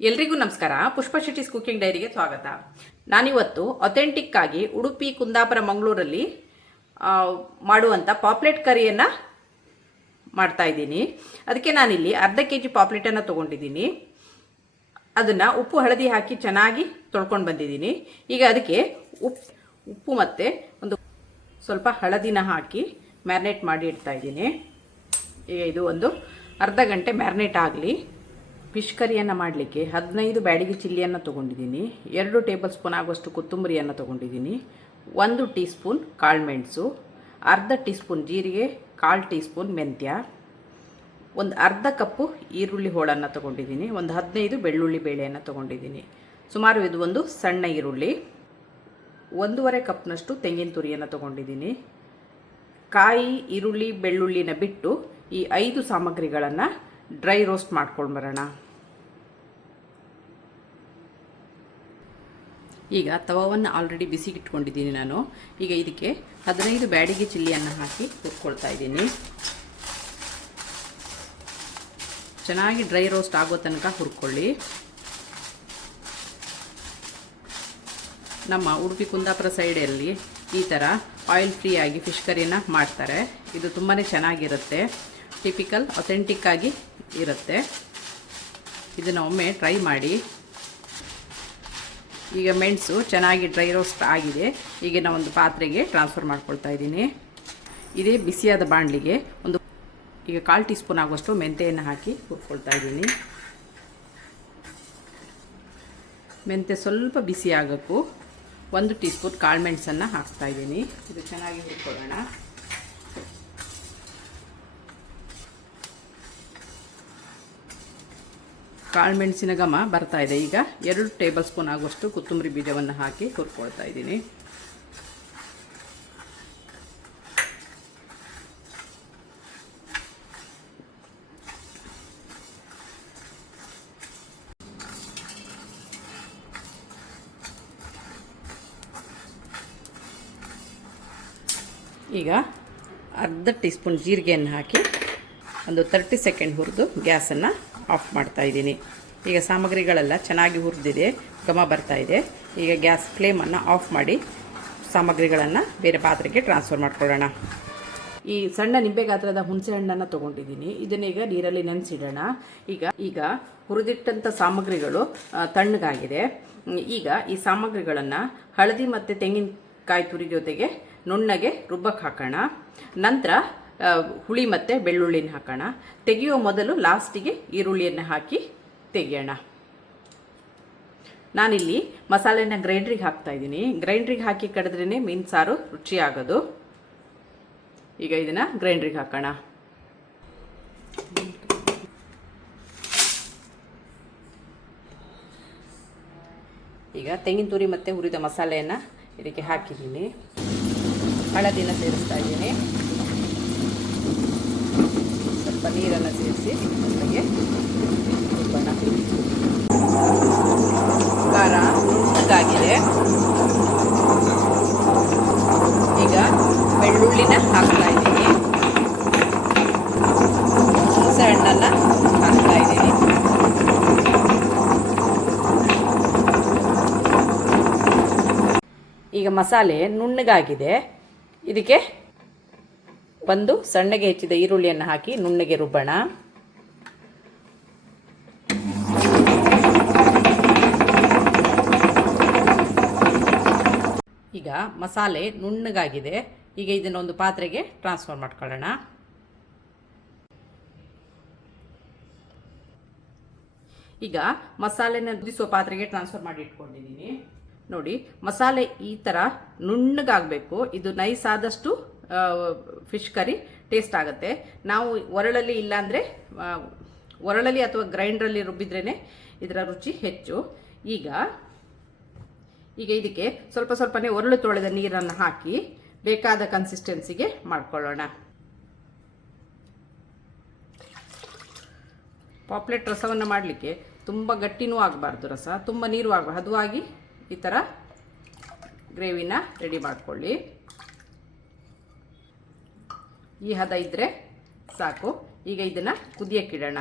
ಎಲ್ರಿಗೂ ನಮಸ್ಕಾರ. ಪುಷ್ಪ ಶೆಟ್ಟಿಸ್ ಕುಕಿಂಗ್ ಡೈರಿಗೆ ಸ್ವಾಗತ. ನಾನಿವತ್ತು ಅಥೆಂಟಿಕ್ ಆಗಿ ಉಡುಪಿ, ಕುಂದಾಪುರ, ಮಂಗಳೂರಲ್ಲಿ ಮಾಡುವಂಥ ಪಾಪ್ಲೆಟ್ ಕರಿಯನ್ನು ಮಾಡ್ತಾ ಇದ್ದೀನಿ. ಅದಕ್ಕೆ ನಾನಿಲ್ಲಿ ಅರ್ಧ ಕೆಜಿ ಪಾಪ್ಲೆಟನ್ನು ತೊಗೊಂಡಿದ್ದೀನಿ. ಅದನ್ನು ಉಪ್ಪು ಹಳದಿ ಹಾಕಿ ಚೆನ್ನಾಗಿ ತೊಳ್ಕೊಂಡು ಬಂದಿದ್ದೀನಿ. ಈಗ ಅದಕ್ಕೆ ಉಪ್ಪು ಮತ್ತು ಒಂದು ಸ್ವಲ್ಪ ಹಳದಿನ ಹಾಕಿ ಮ್ಯಾರಿನೇಟ್ ಮಾಡಿ ಇಡ್ತಾ ಇದ್ದೀನಿ. ಈಗ ಇದು ಒಂದು ಅರ್ಧ ಗಂಟೆ ಮ್ಯಾರಿನೇಟ್ ಆಗಲಿ. ಫಿಶ್ ಕರಿಯನ್ನು ಮಾಡಲಿಕ್ಕೆ 15 ಬ್ಯಾಡಗಿ ಚಿಲ್ಲಿಯನ್ನು ತೊಗೊಂಡಿದ್ದೀನಿ, 2 ಟೇಬಲ್ ಸ್ಪೂನ್ ಆಗುವಷ್ಟು ಕೊತ್ತಂಬರಿಯನ್ನು ತೊಗೊಂಡಿದ್ದೀನಿ, 1 ಟೀ ಸ್ಪೂನ್ ಕಾಳುಮೆಣಸು, ಅರ್ಧ ಟೀ ಸ್ಪೂನ್ ಜೀರಿಗೆ, 1/4 ಟೀ ಸ್ಪೂನ್ ಮೆಂತ್ಯ, ಒಂದು ಅರ್ಧ ಕಪ್ಪು ಈರುಳ್ಳಿ ಹೋಳನ್ನು ತೊಗೊಂಡಿದ್ದೀನಿ, ಒಂದು 15 ಬೆಳ್ಳುಳ್ಳಿ ಬೇಳೆಯನ್ನು ತೊಗೊಂಡಿದ್ದೀನಿ. ಸುಮಾರು ಇದು ಒಂದು ಸಣ್ಣ ಈರುಳ್ಳಿ, 1.5 ಕಪ್ನಷ್ಟು ತೆಂಗಿನ ತುರಿಯನ್ನು ತೊಗೊಂಡಿದ್ದೀನಿ. ಕಾಯಿ, ಈರುಳ್ಳಿ, ಬೆಳ್ಳುಳ್ಳಿನ ಬಿಟ್ಟು ಈ 5 ಸಾಮಗ್ರಿಗಳನ್ನು ಡ್ರೈ ರೋಸ್ಟ್ ಮಾಡ್ಕೊಂಡ್ಬರೋಣ. ಈಗ ತವವನ್ನು ಆಲ್ರೆಡಿ ಬಿಸಿಗೆ ಇಟ್ಕೊಂಡಿದ್ದೀನಿ ನಾನು. ಈಗ ಇದಕ್ಕೆ 15 ಬ್ಯಾಡಗಿ ಚಿಲ್ಲಿಯನ್ನು ಹಾಕಿ ಹುರ್ಕೊಳ್ತಾ ಇದ್ದೀನಿ. ಚೆನ್ನಾಗಿ ಡ್ರೈ ರೋಸ್ಟ್ ಆಗೋ ತನಕ ಹುರ್ಕೊಳ್ಳಿ. ನಮ್ಮ ಉಡುಪಿ ಕುಂದಾಪುರ ಸೈಡಲ್ಲಿ ಈ ಥರ ಆಯಿಲ್ ಫ್ರೀ ಆಗಿ ಫಿಶ್ ಕರಿಯನ್ನು ಮಾಡ್ತಾರೆ. ಇದು ತುಂಬಾ ಚೆನ್ನಾಗಿರುತ್ತೆ, ಟಿಪಿಕಲ್ ಅಥೆಂಟಿಕ್ ಆಗಿ ಇರುತ್ತೆ. ಇದನ್ನು ಒಮ್ಮೆ ಟ್ರೈ ಮಾಡಿ. ಈಗ ಮೆಣಸು ಚೆನ್ನಾಗಿ ಡ್ರೈ ರೋಸ್ಟ್ ಆಗಿದೆ. ಈಗ ನಾವು ಒಂದು ಪಾತ್ರೆಗೆ ಟ್ರಾನ್ಸ್ಫರ್ ಮಾಡ್ಕೊಳ್ತಾ ಇದ್ದೀನಿ. ಇದೇ ಬಿಸಿಯಾದ ಬಾಣಲಿಗೆ ಈಗ 1/4 ಟೀ ಸ್ಪೂನ್ ಆಗುವಷ್ಟು ಮೆಂತ್ಯೆಯನ್ನು ಹಾಕಿ ಹುರ್ಕೊಳ್ತಾ ಇದ್ದೀನಿ. ಮೆಂತ್ಯ ಸ್ವಲ್ಪ ಬಿಸಿ ಆಗೋಕ್ಕೂ 1 ಟೀ ಸ್ಪೂನ್ ಕಾಳುಮೆಣಸನ್ನು ಹಾಕ್ತಾ ಇದ್ದೀನಿ. ಇದು ಚೆನ್ನಾಗಿ ಹುರ್ಕೊಳ್ಳೋಣ. ಕಾಳುಮೆಣಸಿನ ಘಮ ಬರ್ತಾ ಇದೆ. ಈಗ 2 ಟೇಬಲ್ ಸ್ಪೂನ್ ಆಗುವಷ್ಟು ಕೊತ್ತಂಬರಿ ಬೀಜವನ್ನು ಹಾಕಿ ಹುರ್ಕೊಳ್ತಾ ಇದ್ದೀನಿ. ಈಗ ಅರ್ಧ ಟೀ ಸ್ಪೂನ್ ಜೀರಿಗೆಯನ್ನು ಹಾಕಿ ಒಂದು 30 ಸೆಕೆಂಡ್ ಹುರಿದು ಗ್ಯಾಸನ್ನು ಆಫ್ ಮಾಡ್ತಾ ಇದ್ದೀನಿ. ಈಗ ಸಾಮಗ್ರಿಗಳೆಲ್ಲ ಚೆನ್ನಾಗಿ ಹುರಿದಿದೆ, ಘಮ ಬರ್ತಾ ಇದೆ. ಈಗ ಗ್ಯಾಸ್ ಫ್ಲೇಮನ್ನು ಆಫ್ ಮಾಡಿ ಸಾಮಗ್ರಿಗಳನ್ನು ಬೇರೆ ಪಾತ್ರೆಗೆ ಟ್ರಾನ್ಸ್ಫರ್ ಮಾಡ್ಕೊಳ್ಳೋಣ. ಈ ಸಣ್ಣ ನಿಂಬೆ ಗಾತ್ರದ ಹುಣಸೆ ಹಣ್ಣನ್ನು ತೊಗೊಂಡಿದ್ದೀನಿ. ಇದನ್ನೀಗ ನೀರಲ್ಲಿ ನೆನೆಸಿಡೋಣ. ಈಗ ಹುರಿದಿಟ್ಟಂಥ ಸಾಮಗ್ರಿಗಳು ತಣ್ಣಗಾಗಿದೆ. ಈಗ ಈ ಸಾಮಗ್ರಿಗಳನ್ನು ಹಳದಿ ಮತ್ತು ತೆಂಗಿನಕಾಯಿ ತುರಿ ಜೊತೆಗೆ ನುಣ್ಣಗೆ ರುಬ್ಬಕ್ಕೆ ಹಾಕೋಣ. ನಂತರ ಹುಳಿ ಮತ್ತು ಬೆಳ್ಳುಳ್ಳಿನ ಹಾಕೋಣ. ತೆಗೆಯುವ ಮೊದಲು ಲಾಸ್ಟಿಗೆ ಈರುಳ್ಳಿಯನ್ನು ಹಾಕಿ ತೆಗೆಯೋಣ. ನಾನಿಲ್ಲಿ ಮಸಾಲೆನ ಗ್ರೈಂಡ್ರಿಗೆ ಹಾಕ್ತಾ ಇದ್ದೀನಿ. ಗ್ರೈಂಡ್ರಿಗೆ ಹಾಕಿ ಕಡಿದ್ರೇ ಮೀನು ಸಾರು ರುಚಿಯಾಗೋದು. ಈಗ ಇದನ್ನು ಗ್ರೈಂಡ್ರಿಗೆ ಹಾಕೋಣ. ಈಗ ತೆಂಗಿನ ತುರಿ ಮತ್ತು ಹುರಿದ ಮಸಾಲೆಯನ್ನು ಇದಕ್ಕೆ ಹಾಕಿದ್ದೀನಿ. ಹಳದಿನ ಸೇರಿಸ್ತಾ ಇದ್ದೀನಿ. ಸ್ವಲ್ಪ ನೀರನ್ನು ಸೇರಿಸಿ ಅದಕ್ಕೆ ರುಬ್ಬೋಣ. ಖಾರ ನುಣ್ಣಗಾಗಿದೆ. ಈಗ ಬೆಳ್ಳುಳ್ಳಿನ ಹಾಕ್ತಾ ಇದ್ದೀನಿ. ಹುಣಸೆ ಹಣ್ಣನ್ನು ಹಾಕ್ತಾ ಇದ್ದೀನಿ. ಈಗ ಮಸಾಲೆ ನುಣ್ಣಗಾಗಿದೆ. ಇದಕ್ಕೆ ಒಂದು ಸಣ್ಣಗೆ ಹೆಚ್ಚಿದ ಈರುಳ್ಳಿಯನ್ನು ಹಾಕಿ ನುಣ್ಣಗೆ ರುಬ್ಬೋಣ. ಈಗ ಮಸಾಲೆ ನುಣ್ಣಗಾಗಿದೆ. ಈಗ ಇದನ್ನು ಒಂದು ಪಾತ್ರೆಗೆ ಟ್ರಾನ್ಸ್ಫರ್ ಮಾಡ್ಕೊಳ್ಳೋಣ. ಈಗ ಮಸಾಲೆನ ಕುದಿಸುವ ಪಾತ್ರೆಗೆ ಟ್ರಾನ್ಸ್ಫರ್ ಮಾಡಿ ಇಟ್ಕೊಂಡಿದ್ದೀನಿ. ನೋಡಿ, ಮಸಾಲೆ ಈ ಥರ ನುಣ್ಣಗಾಗಬೇಕು. ಇದು ನೈಸ್ ಆದಷ್ಟು ಫಿಶ್ ಕರಿ ಟೇಸ್ಟ್ ಆಗುತ್ತೆ. ನಾವು ಒರಳಲ್ಲಿ ಇಲ್ಲಾಂದರೆ ಒರಳಲ್ಲಿ ಅಥವಾ ಗ್ರೈಂಡ್ರಲ್ಲಿ ರುಬ್ಬಿದ್ರೇ ಇದರ ರುಚಿ ಹೆಚ್ಚು. ಈಗ ಇದಕ್ಕೆ ಸ್ವಲ್ಪ ಸ್ವಲ್ಪನೇ ಒರಳು ತೊಳೆದ ನೀರನ್ನು ಹಾಕಿ ಬೇಕಾದ ಕನ್ಸಿಸ್ಟೆನ್ಸಿಗೆ ಮಾಡ್ಕೊಳ್ಳೋಣ. ಪಾಪ್ಲೆಟ್ ರಸವನ್ನು ಮಾಡಲಿಕ್ಕೆ ತುಂಬ ಗಟ್ಟಿನೂ ಆಗಬಾರ್ದು, ರಸ ತುಂಬ ನೀರು ಆಗಬಾರ್ದು. ಹದವಾಗಿ ಈ ಥರ ಗ್ರೇವಿನ ರೆಡಿ ಮಾಡ್ಕೊಳ್ಳಿ. ಈ ಹದ ಇದ್ದರೆ ಸಾಕು. ಈಗ ಇದನ್ನು ಕುದಿಯಕ್ಕಿಡೋಣ.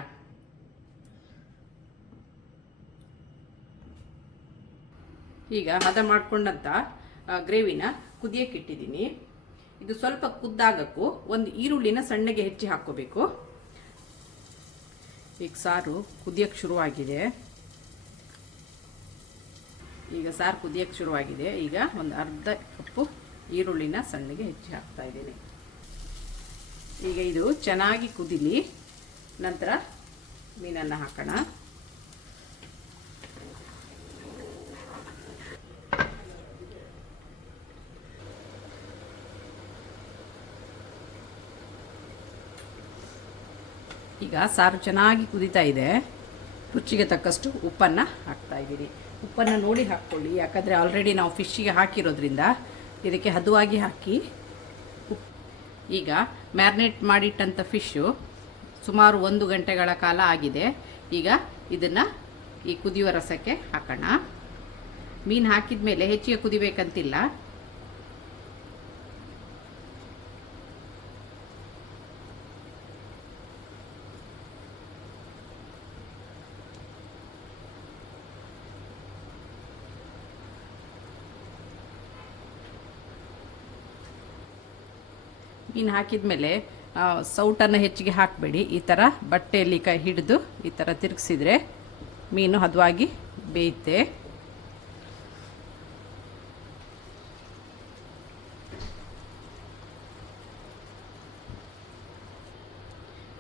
ಈಗ ಹದ ಮಾಡ್ಕೊಂಡಂಥ ಗ್ರೇವಿನ ಕುದಿಯಕ್ಕೆ ಇಟ್ಟಿದ್ದೀನಿ. ಇದು ಸ್ವಲ್ಪ ಕುದ್ದಾಗಕ್ಕೂ ಒಂದು ಈರುಳ್ಳಿನ ಸಣ್ಣಗೆ ಹೆಚ್ಚಿ ಹಾಕ್ಕೋಬೇಕು. ಈಗ ಸಾರು ಕುದಿಯಕ್ಕೆ ಶುರುವಾಗಿದೆ. ಈಗ ಒಂದು ಅರ್ಧ ಕಪ್ಪು ಈರುಳ್ಳಿನ ಸಣ್ಣಗೆ ಹೆಚ್ಚಿ ಹಾಕ್ತಾ ಇದ್ದೀನಿ. ಈಗ ಇದು ಚೆನ್ನಾಗಿ ಕುದಿಲಿ. ನಂತರ ಮೀನನ್ನು ಹಾಕೋಣ. ಈಗ ಸಾರು ಚೆನ್ನಾಗಿ ಕುದೀತಾ ಇದೆ. ರುಚಿಗೆ ತಕ್ಕಷ್ಟು ಉಪ್ಪನ್ನು ಹಾಕ್ತಾ ಇದ್ದೀನಿ. ಉಪ್ಪನ್ನು ನೋಡಿ ಹಾಕ್ಕೊಳ್ಳಿ, ಯಾಕಂದರೆ ಆಲ್ರೆಡಿ ನಾವು ಫಿಶ್ಶಿಗೆ ಹಾಕಿರೋದ್ರಿಂದ ಇದಕ್ಕೆ ಹದವಾಗಿ ಹಾಕಿ. ಈಗ ಮ್ಯಾರಿನೇಟ್ ಮಾಡಿಟ್ಟಂಥ ಫಿಶ್ಶು ಸುಮಾರು 1 ಗಂಟೆಗಳ ಕಾಲ ಆಗಿದೆ. ಈಗ ಇದನ್ನು ಈ ಕುದಿಯುವ ರಸಕ್ಕೆ ಹಾಕೋಣ. ಮೀನು ಹಾಕಿದ ಮೇಲೆ ಹೆಚ್ಚಿಗೆ ಕುದಿಬೇಕಂತಿಲ್ಲ. ಮೀನು ಹಾಕಿದ ಮೇಲೆ ಸೌಟನ್ನು ಹೆಚ್ಚಿಗೆ ಹಾಕಬೇಡಿ. ಈ ಥರ ಬಟ್ಟೆಯಲ್ಲಿ ಕೈ ಹಿಡಿದು ಈ ಥರ ತಿರುಗಿಸಿದ್ರೆ ಮೀನು ಹದವಾಗಿ ಬೇಯುತ್ತೆ.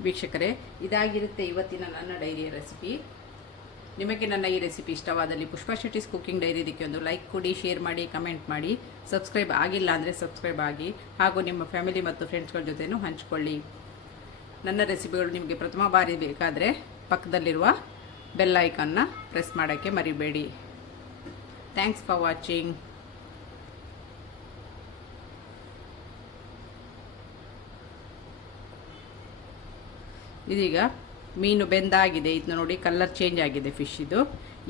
ವೀಕ್ಷಕರೇ, ಇದಾಗಿರುತ್ತೆ ಇವತ್ತಿನ ನನ್ನ ಡೈರಿಯ ರೆಸಿಪಿ. ನಿಮಗೆ ನನ್ನ ಈ ರೆಸಿಪಿ ಇಷ್ಟವಾದಲ್ಲಿ ಪುಷ್ಪಾ ಶೆಟ್ಟಿಸ್ ಕುಕಿಂಗ್ ಡೈರಿ ಇದಕ್ಕೆ ಒಂದು ಲೈಕ್ ಕೊಡಿ, ಶೇರ್ ಮಾಡಿ, ಕಮೆಂಟ್ ಮಾಡಿ. ಸಬ್ಸ್ಕ್ರೈಬ್ ಆಗಿಲ್ಲ ಅಂದರೆ ಸಬ್ಸ್ಕ್ರೈಬ್ ಆಗಿ, ಹಾಗೂ ನಿಮ್ಮ ಫ್ಯಾಮಿಲಿ ಮತ್ತು ಫ್ರೆಂಡ್ಸ್ಗಳ ಜೊತೆನೂ ಹಂಚ್ಕೊಳ್ಳಿ. ನನ್ನ ರೆಸಿಪಿಗಳು ನಿಮಗೆ ಪ್ರಥಮ ಬಾರಿ ಬೇಕಾದರೆ ಪಕ್ಕದಲ್ಲಿರುವ ಬೆಲ್ ಐಕಾನ್ನ ಪ್ರೆಸ್ ಮಾಡೋಕ್ಕೆ ಮರಿಬೇಡಿ. Thanks for watching. ಇದೀಗ ಮೀನು ಬೆಂದಾಗಿದೆ. ಇದನ್ನ ನೋಡಿ, ಕಲರ್ ಚೇಂಜ್ ಆಗಿದೆ ಫಿಶ್. ಇದು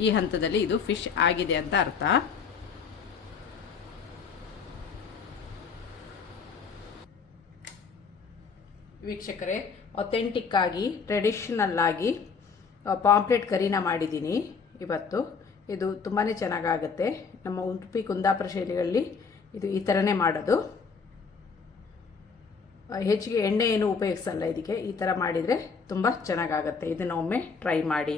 ಈ ಹಂತದಲ್ಲಿ ಇದು ಫಿಶ್ ಆಗಿದೆ ಅಂತ ಅರ್ಥ. ವೀಕ್ಷಕರೇ, ಅಥೆಂಟಿಕ್ ಆಗಿ ಟ್ರೆಡಿಷನಲ್ ಆಗಿ ಪಾಂಪ್ಲೆಟ್ ಕರಿನ ಮಾಡಿದ್ದೀನಿ ಇವತ್ತು. ಇದು ತುಂಬಾ ಚೆನ್ನಾಗಾಗುತ್ತೆ. ನಮ್ಮ ಉಡುಪಿ ಕುಂದಾಪುರ ಶೈಲಿಯಲ್ಲಿ ಇದು ಈ ಥರನೇ ಮಾಡೋದು. ಹೆಚ್ಚಿಗೆ ಎಣ್ಣೆ ಏನು ಉಪಯೋಗಿಸಲ್ಲ ಇದಕ್ಕೆ. ಈ ಥರ ಮಾಡಿದರೆ ತುಂಬ ಚೆನ್ನಾಗಾಗುತ್ತೆ. ಇದನ್ನು ಒಮ್ಮೆ ಟ್ರೈ ಮಾಡಿ.